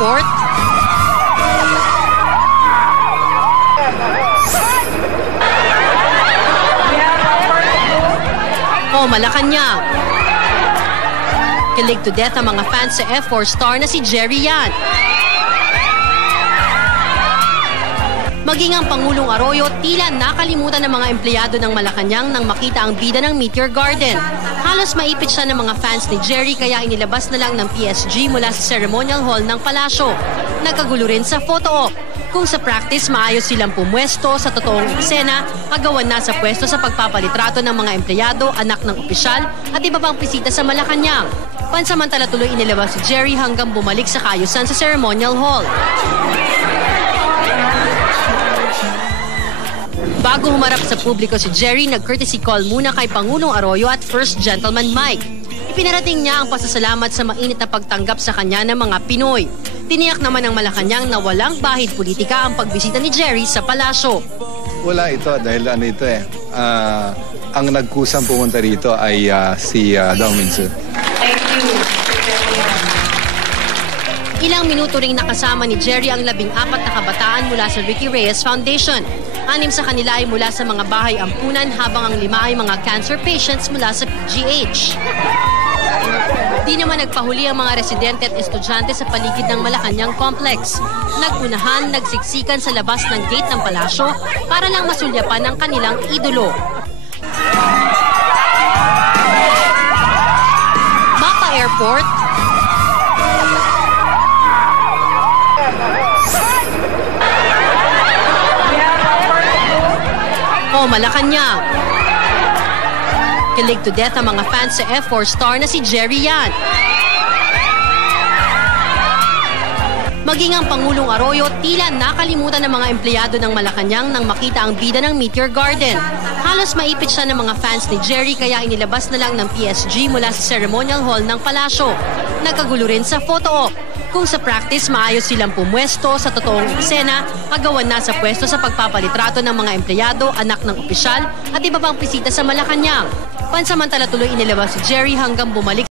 Airport, o Malacanang. Kilig to death ang mga fans sa F4 star na si Jerry Yan. Maging ang Pangulong Arroyo, tila nakalimutan ng mga empleyado ng Malacanang nang makita ang bida ng Meteor Garden. Halos maipit siya ng mga fans ni Jerry kaya inilabas na lang ng PSG mula sa ceremonial hall ng palasyo. Nagkagulo rin sa photo op. Kung sa practice maayos silang pumwesto, sa totoong eksena, agawan na sa pwesto sa pagpapalitrato ng mga empleyado, anak ng opisyal at iba pang bisita sa Malacanang. Pansamantala tuloy inilabas si Jerry hanggang bumalik sa kaayusan sa ceremonial hall. Bago humarap sa publiko si Jerry, nag-courtesy call muna kay Pangulong Arroyo at First Gentleman Mike. Ipinarating niya ang pasasalamat sa mainit na pagtanggap sa kanya ng mga Pinoy. Tiniyak naman ng Malacanang na walang bahid politika ang pagbisita ni Jerry sa palasyo. Wala ito dahil ang nagkusang pumunta rito ay si Dong Minsu. Thank you. Ilang minuto ring nakasama ni Jerry ang 14 na kabataan mula sa Ricky Reyes Foundation. 6 sa kanila ay mula sa mga bahay ampunan habang ang 5 ay mga cancer patients mula sa PGH. Di naman nagpahuli ang mga residente at estudyante sa paligid ng Malacanang Complex. Nagunahan, nagsiksikan sa labas ng gate ng palasyo para lang masulyapan ang kanilang idolo. Mapa Airport, o Malacanang. Kilig to death ang mga fans sa F4 star na si Jerry Yan. Maging ang Pangulong Arroyo, tila nakalimutan ng mga empleyado ng Malacanang nang makita ang bida ng Meteor Garden. Halos maipit siya ng mga fans ni Jerry kaya inilabas na lang ng PSG mula sa ceremonial hall ng palasyo. Nagkagulo rin sa photo op. Kung sa practice maayos silang pumwesto, sa totoong eksena, agawan na sa pwesto sa pagpapalitrato ng mga empleyado, anak ng opisyal at iba pang bisita sa Malacanang. Pansamantala tuloy inilabas si Jerry hanggang bumalik